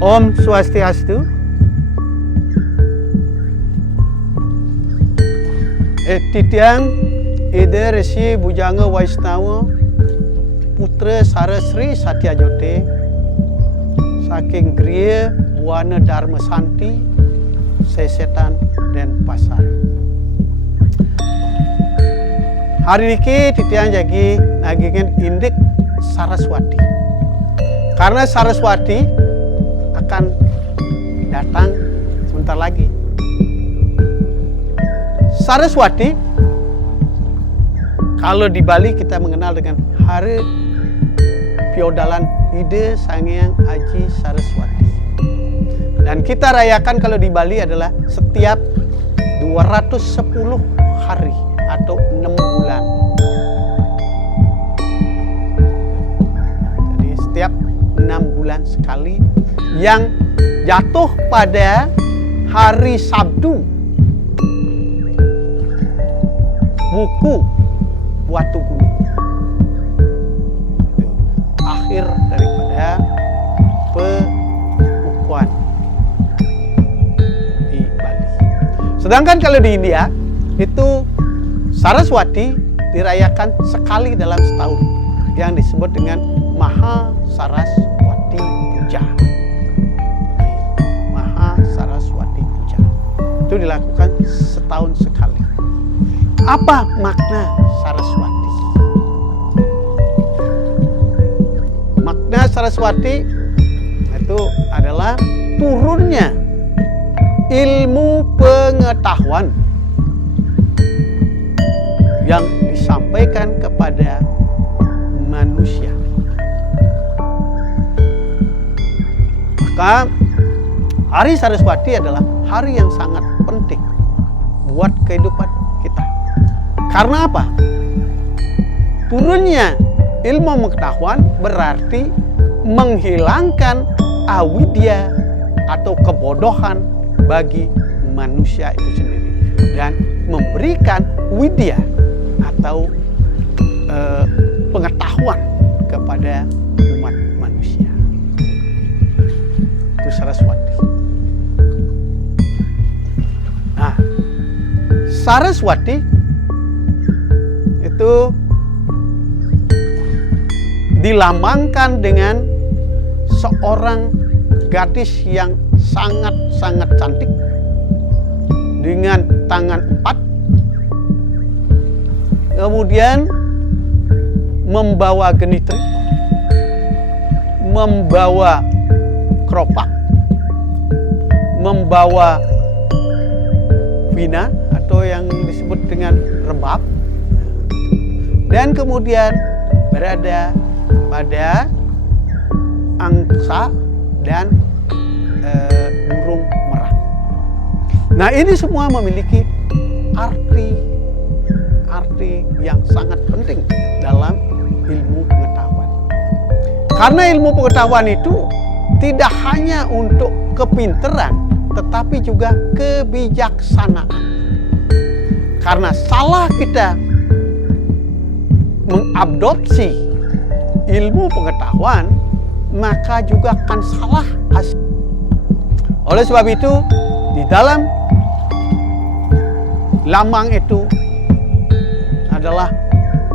Om Swastiastu. Titiang Ida Resi Bujanga Waisnawa Putra Sarasri Satyajote saking Griya Buana Dharma Santi Sesetan dan Pasar. Hari ini titiang jagi nagingin indik Saraswati. Karena Saraswati akan datang sebentar lagi. Saraswati, kalau di Bali kita mengenal dengan Hari Piodalan Ida Sangyang Aji Saraswati. Dan kita rayakan kalau di Bali adalah setiap 210 hari atau 6 bulan. Jadi setiap 6 bulan sekali yang jatuh pada hari Sabtu. Buku Watu Gunung. Akhir daripada pembukuan di Bali. Sedangkan kalau di India itu Saraswati dirayakan sekali dalam setahun yang disebut dengan Maha Saraswati Puja. Maha Saraswati Puja. Itu dilakukan setahun sekali. Apa makna Saraswati? Makna Saraswati itu adalah turunnya ilmu pengetahuan yang disampaikan kepada manusia. Maka Hari Saraswati adalah hari yang sangat penting buat kehidupan kita. Karena apa? Turunnya ilmu pengetahuan berarti menghilangkan awidya atau kebodohan bagi manusia itu sendiri dan memberikan widya atau pengetahuan kepada umat manusia. Itu Saraswati. Nah, Saraswati itu dilambangkan dengan seorang gadis yang sangat-sangat cantik dengan tangan 4, kemudian membawa genitri, membawa keropak, membawa vina atau yang disebut dengan rebab, dan kemudian berada pada angsa dan burung merak. Nah, ini semua memiliki arti yang sangat penting dalam ilmu pengetahuan. Karena ilmu pengetahuan itu tidak hanya untuk kepinteran, tetapi juga kebijaksanaan. Karena salah kita mengadopsi ilmu pengetahuan, maka juga akan salah hasil. Oleh sebab itu, di dalam lambang itu adalah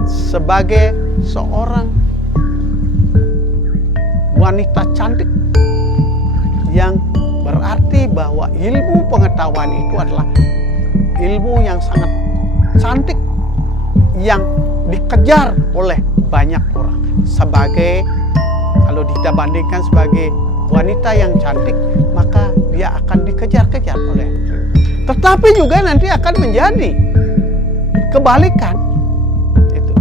sebagai seorang wanita cantik, yang berarti bahwa ilmu pengetahuan itu adalah ilmu yang sangat cantik yang dikejar oleh banyak orang. Sebagai, kalau kita bandingkan sebagai wanita yang cantik, maka dia akan dikejar-kejar oleh. Tetapi juga nanti akan menjadi kebalikan. Itu.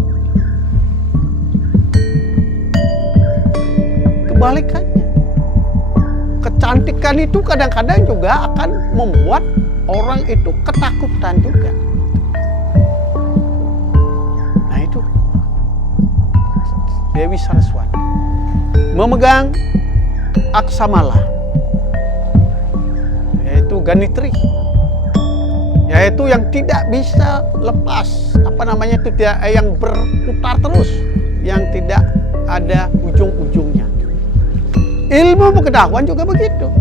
Kebalikannya. Kecantikan itu kadang-kadang juga akan membuat orang itu ketakutan juga. Nah, itu Dewi Saraswati memegang aksamala, yaitu ganitri, yaitu yang tidak bisa lepas, itu tidak, yang berputar terus, yang tidak ada ujung-ujungnya. ilmu pengetahuan juga begitu.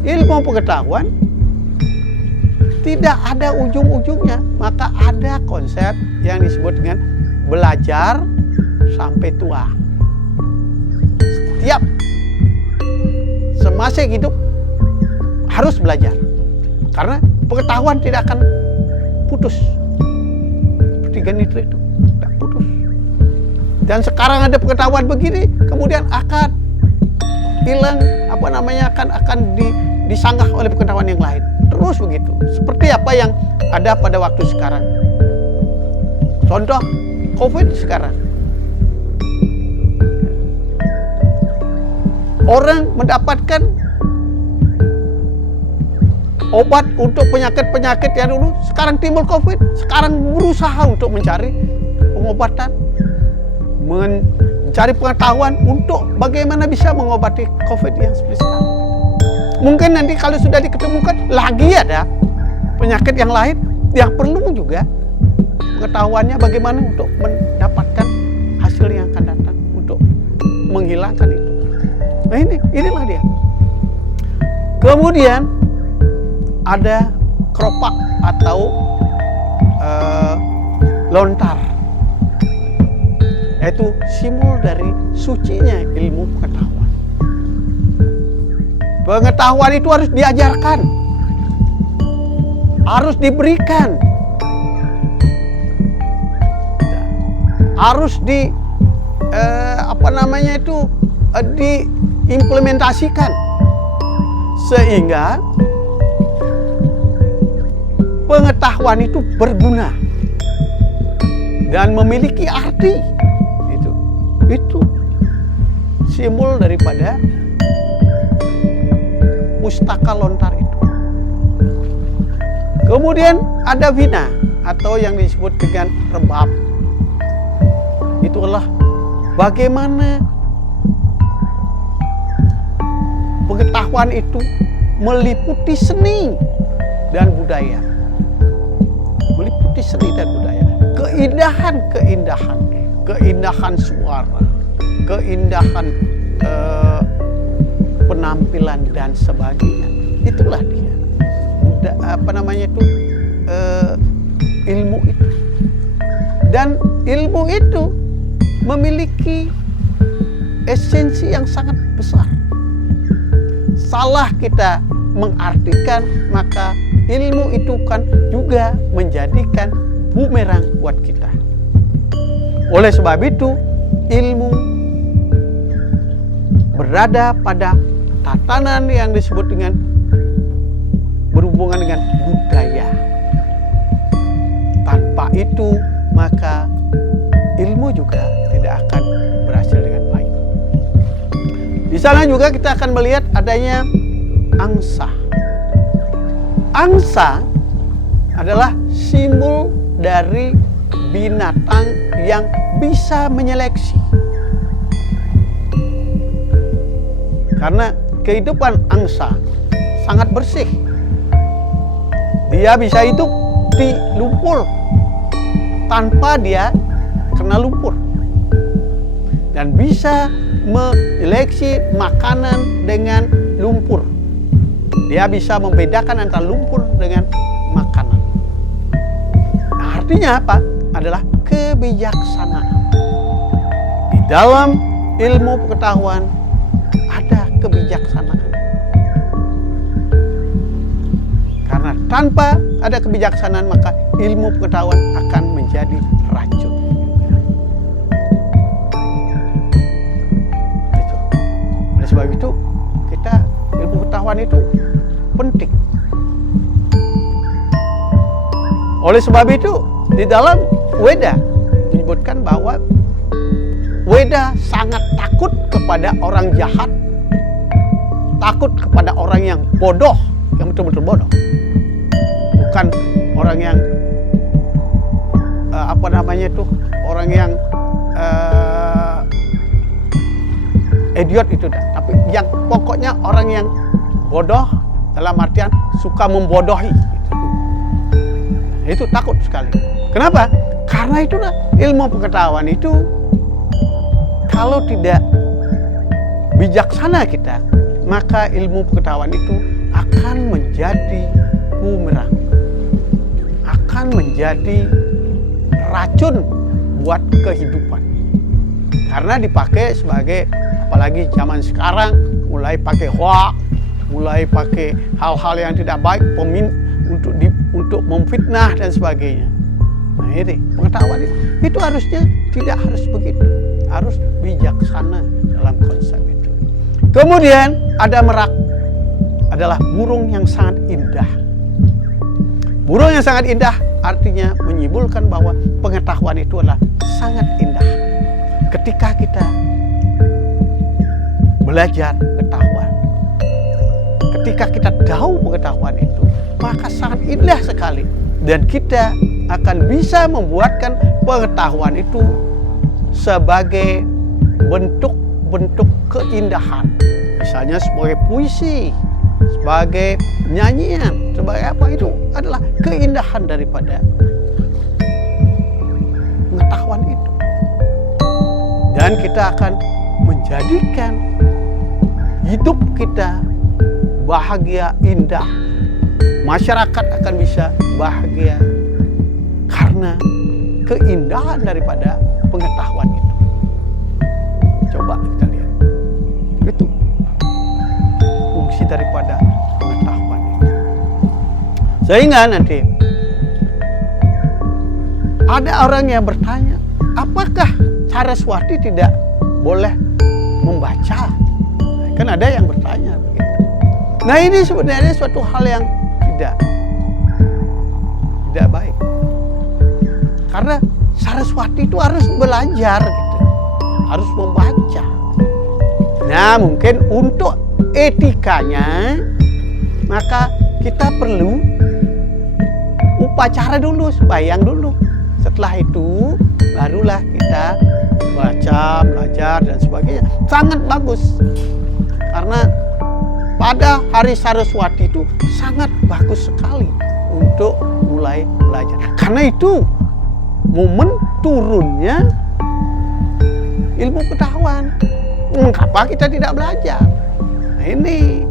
Ilmu pengetahuan tidak ada ujung-ujungnya, maka ada konsep yang disebut dengan belajar sampai tua. Setiap semasa hidup harus belajar, karena pengetahuan tidak akan putus. Seperti ganitri itu tidak putus. Dan sekarang ada pengetahuan begini, kemudian akan hilang, akan disanggah oleh pengetahuan yang lain. Terus begitu. Seperti apa yang ada pada waktu sekarang. Contoh COVID sekarang. Orang mendapatkan obat untuk penyakit-penyakit yang dulu, sekarang timbul COVID, sekarang berusaha untuk mencari pengobatan, mencari pengetahuan untuk bagaimana bisa mengobati COVID yang seperti sekarang. Mungkin nanti kalau sudah diketemukan lagi ada penyakit yang lain yang perlu juga pengetahuannya bagaimana untuk mendapatkan hasil yang akan datang untuk menghilangkan itu. Nah inilah dia. Kemudian ada keropak atau lontar, yaitu simbol dari sucinya ilmu pengetahuan. Pengetahuan itu harus diajarkan, harus diberikan, harus diimplementasikan, sehingga pengetahuan itu berguna dan memiliki arti. Itu simbol daripada pustaka lontar itu. Kemudian ada vina atau yang disebut dengan rebab. Itulah bagaimana pengetahuan itu meliputi seni dan budaya. Meliputi seni dan budaya. Keindahan suara, keindahan penampilan dan sebagainya. Itulah dia. Ilmu itu. Dan ilmu itu memiliki esensi yang sangat besar. Salah kita mengartikan, maka ilmu itu kan juga menjadikan bumerang buat kita. Oleh sebab itu, ilmu berada pada tatanan yang disebut dengan berhubungan dengan budaya. Tanpa itu, maka ilmu juga tidak akan berhasil dengan baik. Di sana juga kita akan melihat adanya angsa. Angsa adalah simbol dari binatang yang bisa menyeleksi. Karena kehidupan angsa sangat bersih. Dia bisa hidup di lumpur tanpa dia kena lumpur. Dan bisa menyeleksi makanan dengan lumpur. Dia bisa membedakan antara lumpur dengan makanan. Nah, artinya apa? Adalah kebijaksanaan. Di dalam ilmu pengetahuan ada kebijaksanaan. Karena tanpa ada kebijaksanaan, maka ilmu pengetahuan akan menjadi racun. Itu. Oleh sebab itu, ilmu pengetahuan itu penting. Oleh sebab itu, di dalam Weda menyebutkan bahwa Weda sangat takut kepada orang jahat, takut kepada orang yang bodoh, yang betul-betul bodoh, bukan orang yang orang yang idiot itu dah. Tapi yang pokoknya orang yang bodoh dalam artian suka membodohi. Itu takut sekali. Kenapa? Karena itulah ilmu pengetahuan itu kalau tidak bijaksana kita, maka ilmu pengetahuan itu akan menjadi bumerang, akan menjadi racun buat kehidupan. Karena dipakai sebagai, apalagi zaman sekarang, mulai pakai hoax, mulai pakai hal-hal yang tidak baik, untuk memfitnah dan sebagainya. Nah ini pengetahuan itu harusnya tidak harus begitu, harus bijaksana dalam konsep itu. Kemudian ada merak, adalah burung yang sangat indah. Burung yang sangat indah artinya menyimpulkan bahwa pengetahuan itu adalah sangat indah. Ketika kita belajar pengetahuan, ketika kita tahu pengetahuan itu, maka sangat indah sekali. Dan kita akan bisa membuatkan pengetahuan itu sebagai bentuk-bentuk keindahan. Misalnya sebagai puisi, sebagai nyanyian, sebagai apa, itu adalah keindahan daripada pengetahuan itu. Dan kita akan menjadikan hidup kita bahagia, indah. Masyarakat akan bisa bahagia karena keindahan daripada pengetahuan itu. Coba kita lihat, itu fungsi daripada pengetahuan itu. Sehingga nanti ada orang yang bertanya, apakah Saraswati tidak boleh membaca? Kan ada yang bertanya begitu. Nah ini sebenarnya suatu hal yang tidak baik. Karena Saraswati itu harus belajar gitu, harus membaca. Nah mungkin untuk etikanya, maka kita perlu upacara dulu, sembahyang dulu. Setelah itu barulah kita baca, belajar dan sebagainya. Sangat bagus. Karena pada hari Saraswati itu sangat bagus sekali untuk mulai belajar. Karena itu momen turunnya ilmu pengetahuan. Mengapa kita tidak belajar? Nah ini,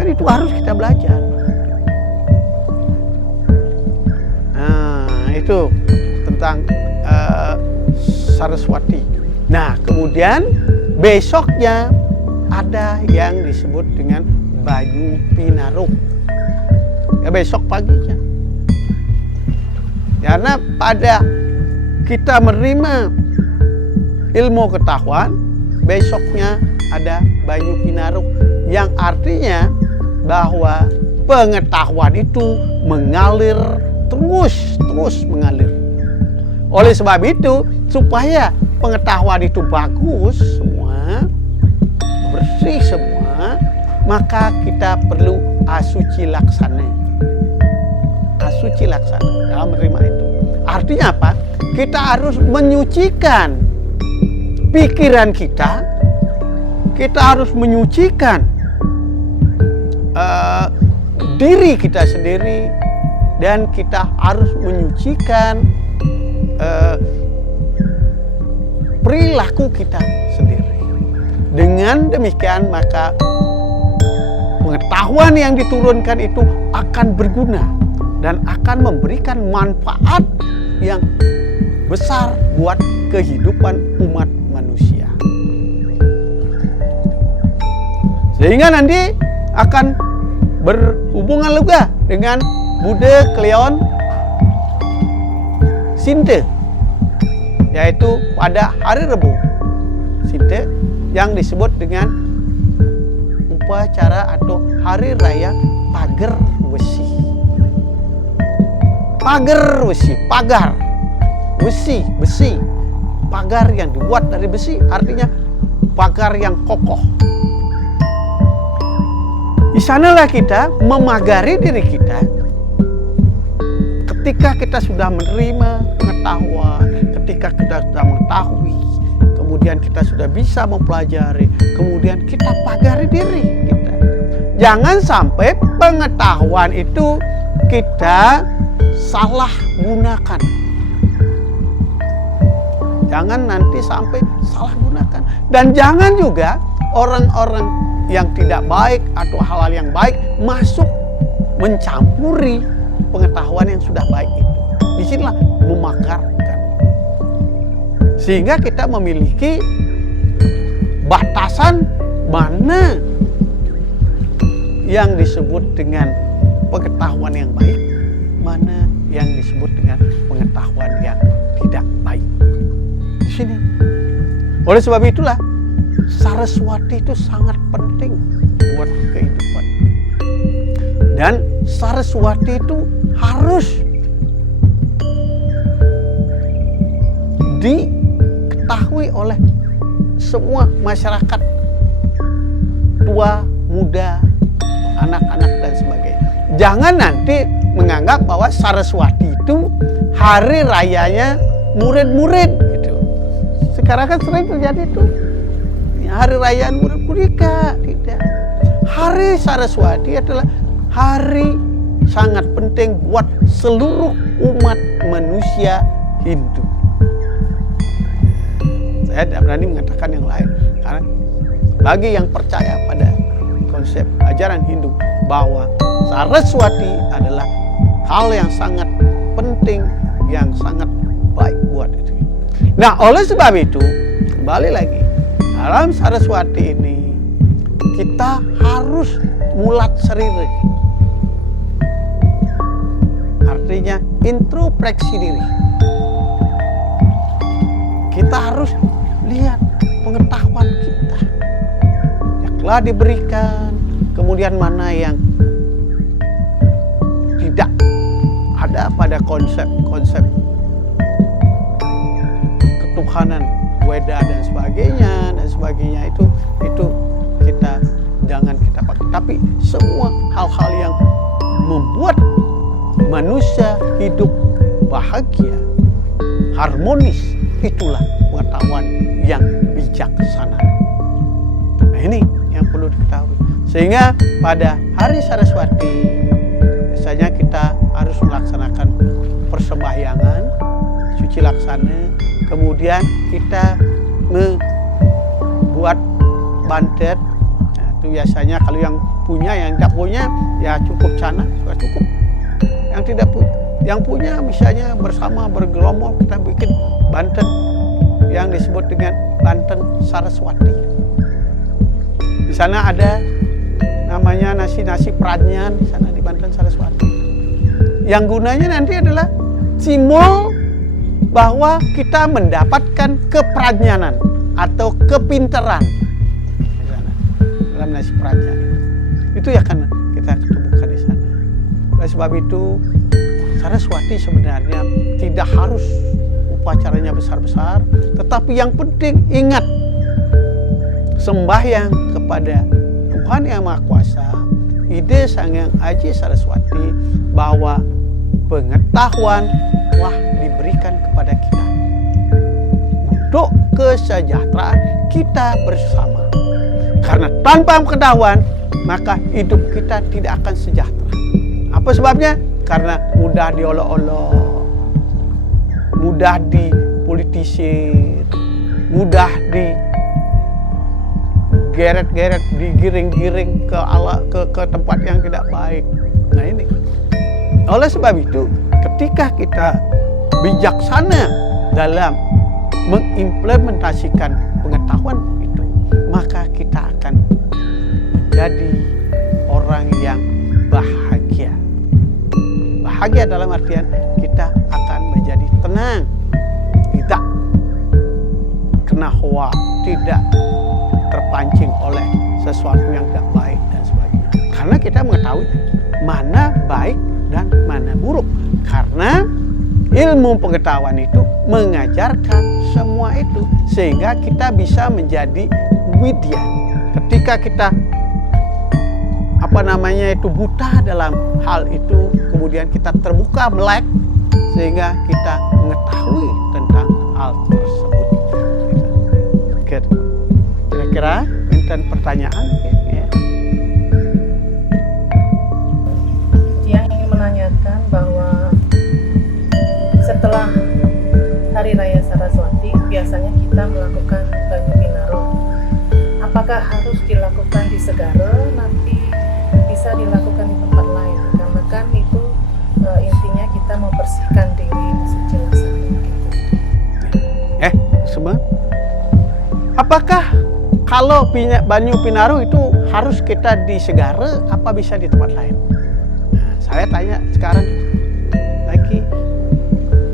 kan itu harus kita belajar. Nah itu tentang Saraswati. Nah kemudian besoknya ada yang disebut dengan Banyu Pinaruk. Ya besok paginya. Karena pada kita menerima ilmu pengetahuan, besoknya ada Banyu Pinaruk, yang artinya bahwa pengetahuan itu mengalir terus mengalir. Oleh sebab itu, supaya pengetahuan itu bagus semua, bersih semua, maka kita perlu asuci laksana. Asuci laksana dalam menerima itu. Artinya apa? Kita harus menyucikan pikiran kita. Kita harus menyucikan diri kita sendiri, dan kita harus menyucikan perilaku kita sendiri. Dengan demikian maka pengetahuan yang diturunkan itu akan berguna dan akan memberikan manfaat yang besar buat kehidupan umat manusia. Sehingga nanti akan berhubungan juga dengan Buddha Kleon Sinte, yaitu pada hari Rebu Sinte, yang disebut dengan upacara atau hari raya Pager Wesi. Pager Wesi, pagar, besi, pagar yang dibuat dari besi, artinya pagar yang kokoh. Di sanalah kita memagari diri kita. Ketika kita sudah menerima pengetahuan, ketika kita sudah mengetahui, kemudian kita sudah bisa mempelajari, kemudian kita pagari diri kita. Jangan sampai pengetahuan itu kita salah gunakan. Jangan nanti sampai salah gunakan. Dan jangan juga orang-orang yang tidak baik atau hal-hal yang baik masuk mencampuri pengetahuan yang sudah baik itu. Disinilah memakarkan. Sehingga kita memiliki batasan mana yang disebut dengan pengetahuan yang baik, mana yang disebut dengan pengetahuan yang tidak baik. Di sini. Oleh sebab itulah Saraswati itu sangat penting buat kehidupan. Dan Saraswati itu harus diketahui oleh semua masyarakat, tua, muda, anak-anak dan sebagainya. Jangan nanti menganggap bahwa Saraswati itu hari rayanya murid-murid gitu. Sekarang kan sering terjadi itu. Hari raya murid-murid tidak. Hari Saraswati adalah hari sangat penting buat seluruh umat manusia Hindu. Saya tidak berani mengatakan yang lain, karena bagi yang percaya pada konsep ajaran Hindu bahwa Saraswati adalah hal yang sangat penting, yang sangat baik buat itu. Nah, oleh sebab itu, kembali lagi, dalam Saraswati ini kita harus mulat seriri. Artinya introspeksi diri. Kita harus lihat pengetahuan kita yang telah diberikan, kemudian mana yang tidak ada pada konsep-konsep ketuhanan Weda dan sebagainya itu kita jangan kita pakai. Tapi semua hal-hal yang membuat manusia hidup bahagia, harmonis, itulah pengetahuan yang bijaksana. Nah, ini yang perlu diketahui. Sehingga pada hari Saraswati biasanya kita harus melaksanakan persembahyangan, suci laksana, kemudian kita membuat bantet. Nah, itu biasanya kalau yang punya, yang tidak punya ya cukup cana, sudah cukup. Yang tidak punya, yang punya misalnya bersama bergerombol kita bikin banten yang disebut dengan banten Saraswati. Di sana ada namanya nasi pradnyan di sana di Banten Saraswati. Yang gunanya nanti adalah simbol bahwa kita mendapatkan kepradnyanan atau kepinteran di sana dalam nasi pradnyan. Itu yang akan kita ketemukan di sana. Oleh sebab itu Saraswati sebenarnya tidak harus upacaranya besar-besar, tetapi yang penting ingat sembahyang kepada Tuhan Yang Maha Kuasa, ide Sang Hyang Aji Saraswati, bahwa pengetahuan telah diberikan kepada kita untuk kesejahteraan kita bersama. Karena tanpa pengetahuan maka hidup kita tidak akan sejahtera. Apa sebabnya? Karena mudah diolok-olok, mudah dipolitisir, mudah digeret-geret, digiring-giring ke tempat yang tidak baik. Nah ini. Oleh sebab itu, ketika kita bijaksana dalam mengimplementasikan pengetahuan itu, maka kita akan menjadi orang yang bahagia. Bahagia dalam artian kita akan menjadi tenang, tidak kena hoa, tidak terpancing oleh sesuatu yang tidak baik dan sebagainya. Karena kita mengetahui mana baik dan mana buruk. Karena ilmu pengetahuan itu mengajarkan semua itu, sehingga kita bisa menjadi widya. Ketika kita buta dalam hal itu, kemudian kita terbuka melek, sehingga kita mengetahui tentang hal tersebut. Kira-kira enten pertanyaan ya. Yang ingin menanyakan bahwa setelah Hari Raya Saraswati biasanya kita melakukan Banyu Pinaro. Apakah harus apakah kalau Banyu Pinaruh itu harus kita di Segara, apa bisa di tempat lain? Nah, saya tanya sekarang lagi,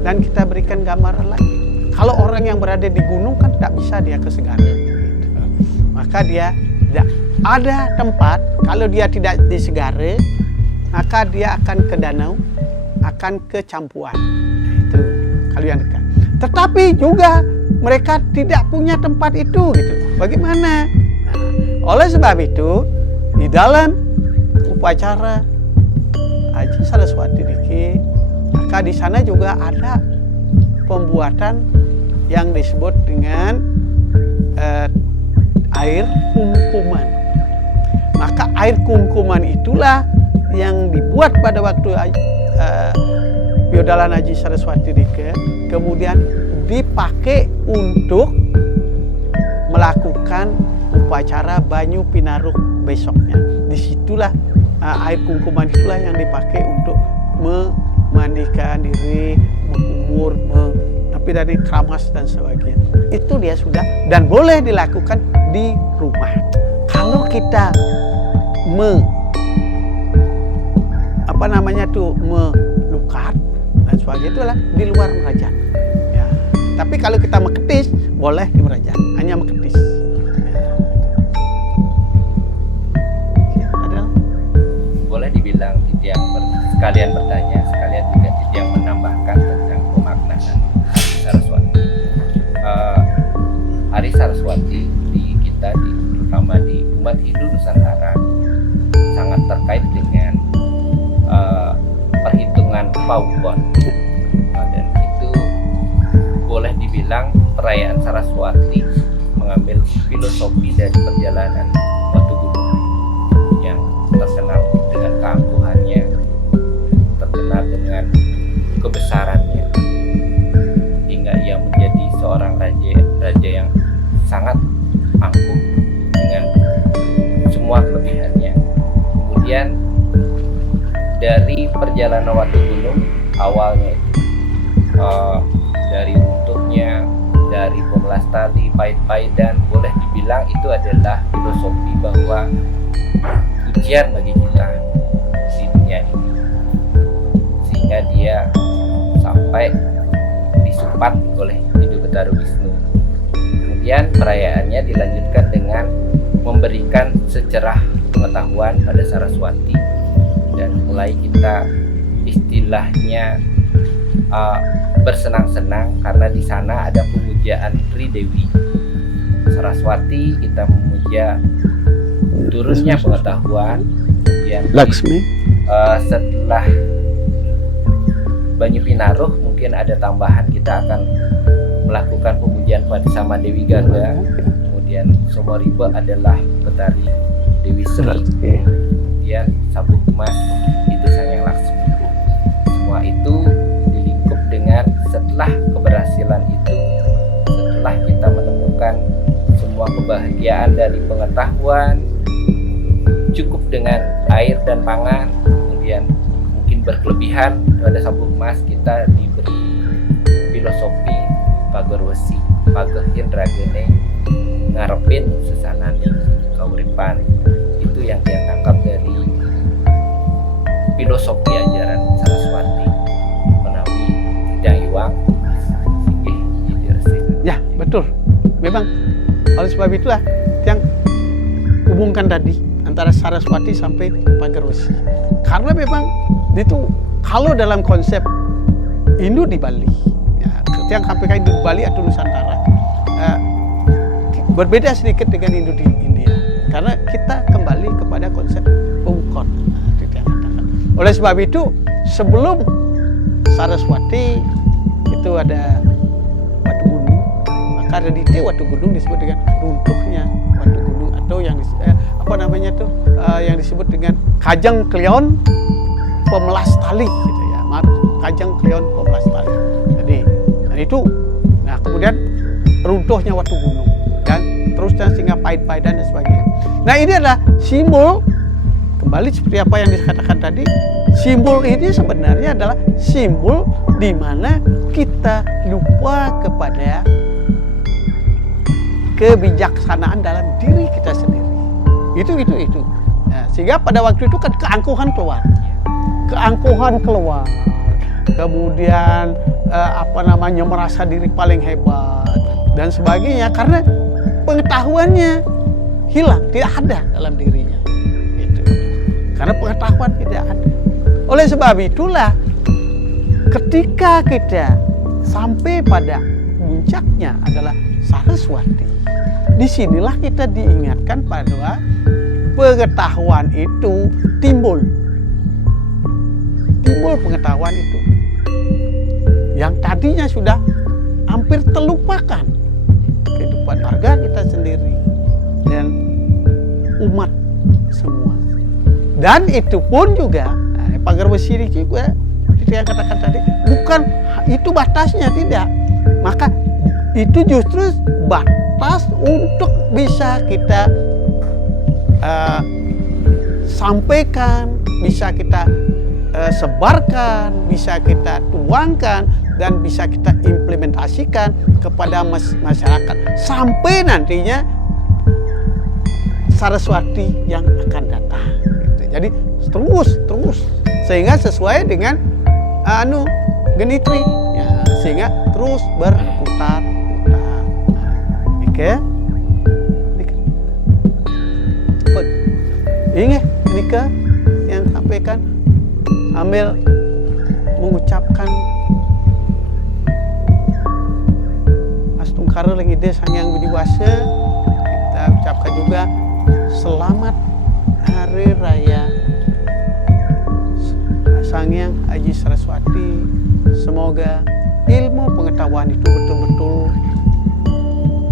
dan kita berikan gambaran lagi. Kalau orang yang berada di gunung kan tidak bisa dia ke Segara, gitu. Maka dia tidak ada tempat. Kalau dia tidak di Segara, maka dia akan ke danau, akan ke Campuan. Nah, itu kalau yang dekat. Tetapi juga mereka tidak punya tempat itu, gitu. Bagaimana? Nah, oleh sebab itu, di dalam upacara Aji Saraswati Diki, maka di sana juga ada pembuatan yang disebut dengan air kumkuman. Maka air kumkuman itulah yang dibuat pada waktu Biodalan Aji Saraswati Diki, kemudian dipakai untuk melakukan upacara Banyu Pinaruh besoknya. Disitulah air kumkuman itulah yang dipakai untuk memandikan diri, mengkumur, tapi dari keramas dan sebagainya. Itu dia sudah, dan boleh dilakukan di rumah. Kalau kita melukat dan sebagainya, itulah di luar Merajaan. Ya. Tapi kalau kita meketis, boleh di Merajaan, hanya meketis. Ya, adalah. Boleh dibilang Titiang sekalian bertanya, sekalian juga Titiang menambahkan tentang pemaknaan Hari Saraswati. Hari Saraswati di kita, terutama di umat Hindu Nusantara, sangat terkait dengan perhitungan Paukon, dan itu boleh dibilang perayaan Saraswati mengambil filosofi dari perjalanan Watu Gunung yang terkenal dengan keangkuhannya, terkenal dengan kebesarannya, hingga ia menjadi seorang raja yang sangat angkuh dengan semua kelebihannya. Kemudian dari perjalanan Watu Gunung awalnya itu dari runtuhnya, dari Pemelastari, Pahit-Pahitan, boleh dibilang itu adalah filosofi bahwa ujian bagi kita di dunia ini, sehingga dia sampai disupat oleh Hidu Betara Wisnu. Kemudian perayaannya dilanjutkan dengan memberikan secerah pengetahuan pada Saraswati, dan mulai kita istilahnya bersenang-senang karena di sana ada pemujaan Tri Dewi Saraswati. Kita memuja turunnya pengetahuan. Kemudian Laksmi. Setelah Banyu Pinaruh mungkin ada tambahan, kita akan melakukan pemujaan pada sama Dewi Garga. Kemudian Somoriba adalah Betari Dewi Sri. Kemudian Sabuk Emas itu Sanghyang Laksmi. Semua itu dilingkup dengan setelah keberhasilan itu, setelah kita menemukan semua kebahagiaan dari pengetahuan, cukup dengan air dan pangan, kemudian mungkin berkelebihan pada Sabuk Emas, kita diberi filosofi Pagerwesi, Pagehin Ragene, ngarepin sesanane kauripan. Itu yang dia tangkap dari filosofi ajaran Saraswati menawi Tidang Iwang. Ya, betul. Memang oleh sebab itulah yang hubungkan tadi antara Saraswati sampai Pagerwesi. Karena memang itu kalau dalam konsep Hindu di Bali, ya, yang KPK Hindu di Bali atau Nusantara, berbeda sedikit dengan Hindu di India. Karena kita kembali kepada konsep Paukon. Oleh sebab itu, sebelum Saraswati itu ada Watu Gunung, maka ada di Watu Gunung disebut dengan runtuhnya Watu Gunung, atau yang yang disebut dengan Kajang Kleon Pemelastali, gitu ya. Kajang Kleon Pemelastali. Jadi, dan itu, nah kemudian runtuhnya Watu Gunung dan terusnya sehingga Pahit-Pahitan dan sebagainya. Nah ini adalah simbol. Kembali seperti apa yang dikatakan tadi, simbol ini sebenarnya adalah simbol di mana kita lupa kepada kebijaksanaan dalam diri kita sendiri. Itu. Nah, sehingga pada waktu itu kan keangkuhan keluar. Kemudian merasa diri paling hebat dan sebagainya karena pengetahuannya hilang, tidak ada dalam dirinya. Gitu. Karena pengetahuan tidak ada. Oleh sebab itulah ketika kita sampai pada puncaknya adalah Saraswati, disinilah kita diingatkan bahwa pengetahuan itu timbul pengetahuan itu yang tadinya sudah hampir terlupakan kehidupan warga kita sendiri dan umat semua. Dan itu pun juga pagar besi juga seperti yang katakan tadi, bukan itu batasnya, tidak. Maka itu justru batas untuk bisa kita sampaikan, bisa kita sebarkan, bisa kita tuangkan, dan bisa kita implementasikan kepada masyarakat sampai nantinya Saraswati yang akan datang. Jadi terus sehingga sesuai dengan genitri, ya, sehingga terus berputar. Oke. Ini nikah yang sampaikan sambil mengucapkan Astungkara Lengide Sangyang Widiwasa. Kita ucapkan juga selamat Hari Raya Sangyang Aji Saraswati. Semoga ilmu pengetahuan itu betul-betul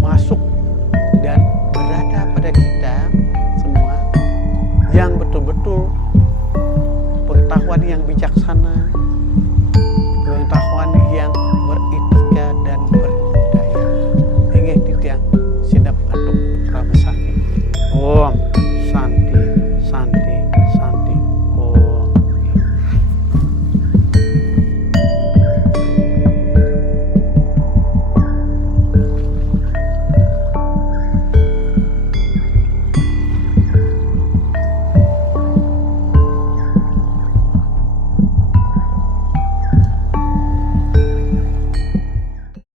masuk dan berada pada kita semua, yang betul-betul pengetahuan yang bijaksana,